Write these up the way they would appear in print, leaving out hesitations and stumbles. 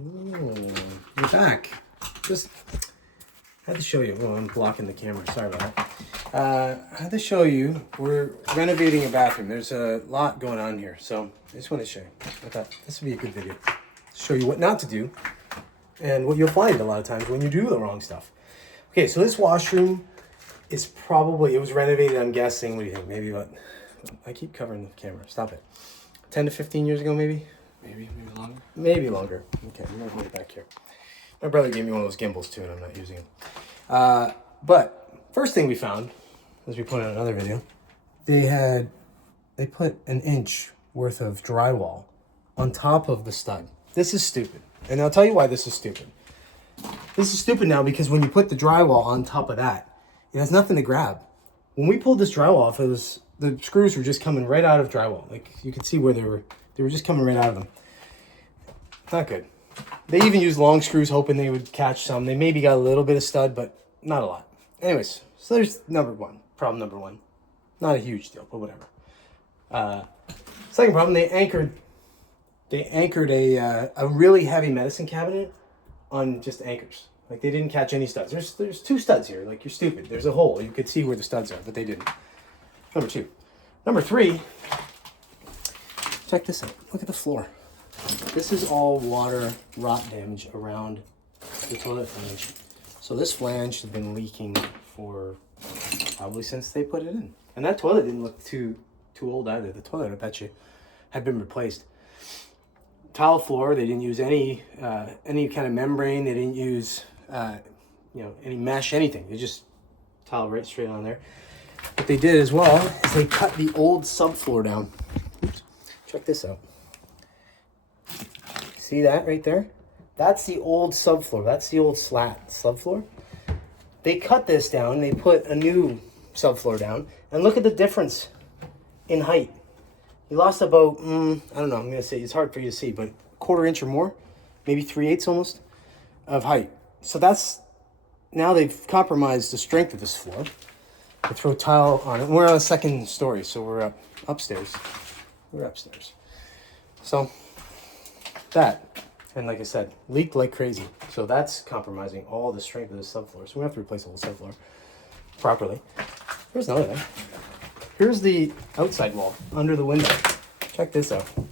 Oh, you're back. Just had to show you. Oh, I'm blocking the camera. Sorry about that. I had to show you. We're renovating a bathroom. There's a lot going on here, so I just want to show you. I thought this would be a good video. Show you what not to do and what you'll find a lot of times when you do the wrong stuff. Okay, so this washroom is probably, it was renovated, I'm guessing, what do you think? Maybe about, I keep covering the camera. Stop it. 10 to 15 years ago, maybe? Maybe longer. Maybe longer. Okay, I'm gonna put it back here. My brother gave me one of those gimbals too, and I'm not using it. But first thing we found, as we pointed out in another video, they put an inch worth of drywall on top of the stud. This is stupid, and I'll tell you why this is stupid. This is stupid now because when you put the drywall on top of that, it has nothing to grab. When we pulled this drywall off, the screws were just coming right out of drywall. Like you could see where they were just coming right out of them. Not good. They even used long screws hoping they would catch some. They maybe got a little bit of stud, but not a lot. Anyways, so there's problem number one. Not a huge deal, but whatever. Second problem, they anchored a really heavy medicine cabinet on just anchors. Like they didn't catch any studs. There's two studs here. Like you're stupid. There's a hole. You could see where the studs are, but they didn't. Number two. Number three, check this out. Look at the floor. This is all water rot damage around the toilet flange. So this flange has been leaking for probably since they put it in. And that toilet didn't look too old either. The toilet, I bet you, had been replaced. Tile floor, they didn't use any kind of membrane. They didn't use any mesh, anything. They just tile right straight on there. What they did as well is they cut the old subfloor down. Oops. Check this out. See that right there? That's the old subfloor. That's the old slat subfloor. They cut this down. They put a new subfloor down. And look at the difference in height. You lost about, I don't know, I'm going to say, it's hard for you to see, but a quarter inch or more, maybe 3/8 almost, of height. So now they've compromised the strength of this floor. They throw tile on it. We're on a second story, so we're upstairs. We're upstairs. So that, and like I said, leaked like crazy. So that's compromising all the strength of the subfloor. So we have to replace the whole subfloor properly. Here's another thing. Here's the outside wall under the window. Check this out. You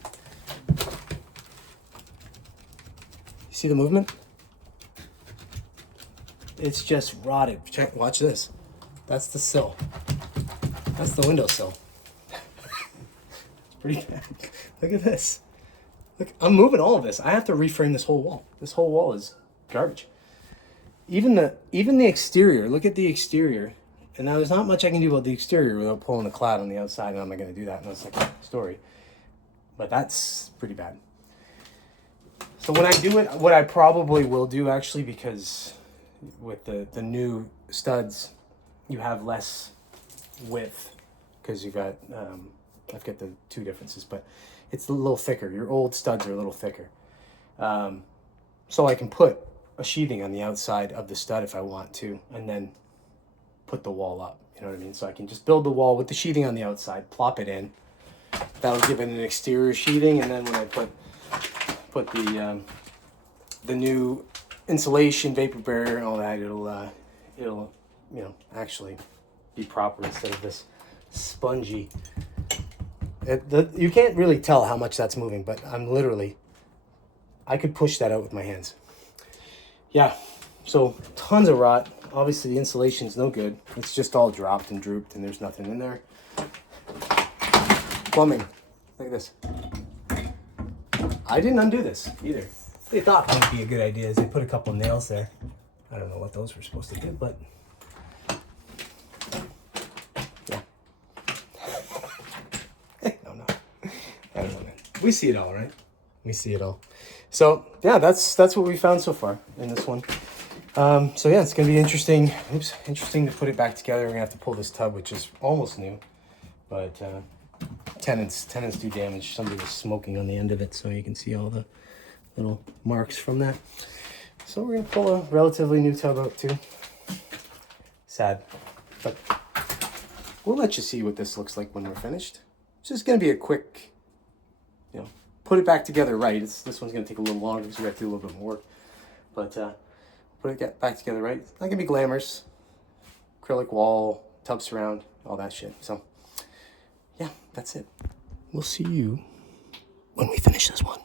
see the movement? It's just rotted. Watch this. That's the sill. That's the windowsill. It's pretty bad. Look at this. Look, I'm moving all of this. I have to reframe this whole wall. This whole wall is garbage. Even the exterior. Look at the exterior. And now there's not much I can do about the exterior without pulling a cloud on the outside, and I'm not going to do that in the second story. But that's pretty bad. So when I do it, what I probably will do actually, because with the new studs, you have less width because you got, I've got the two differences, but it's a little thicker. Your old studs are a little thicker. So I can put a sheathing on the outside of the stud if I want to, and then put the wall up, you know what I mean? So I can just build the wall with the sheathing on the outside, plop it in. That'll give it an exterior sheathing, and then when I put the new insulation, vapor barrier, and all that, it'll actually be proper instead of this spongy. You can't really tell how much that's moving, but I could push that out with my hands. Yeah, so tons of rot. Obviously, the insulation's no good. It's just all dropped and drooped, and there's nothing in there. Plumbing. Look at this. I didn't undo this either. They thought it would be a good idea as they put a couple of nails there. I don't know what those were supposed to do, but yeah. No. I don't know, man. We see it all, right? We see it all. So yeah, that's what we found so far in this one. So yeah, it's gonna be interesting. Interesting to put it back together. We're gonna have to pull this tub, which is almost new, but tenants do damage. Somebody was smoking on the end of it, so you can see all the little marks from that. So we're gonna pull a relatively new tub out too. Sad, but we'll let you see what this looks like when we're finished. It's just gonna be a quick, put it back together right. This one's gonna take a little longer because we have to do a little bit more work. But put it back together right. It's not gonna be glamorous. Acrylic wall, tub surround, all that shit. So yeah, that's it. We'll see you when we finish this one.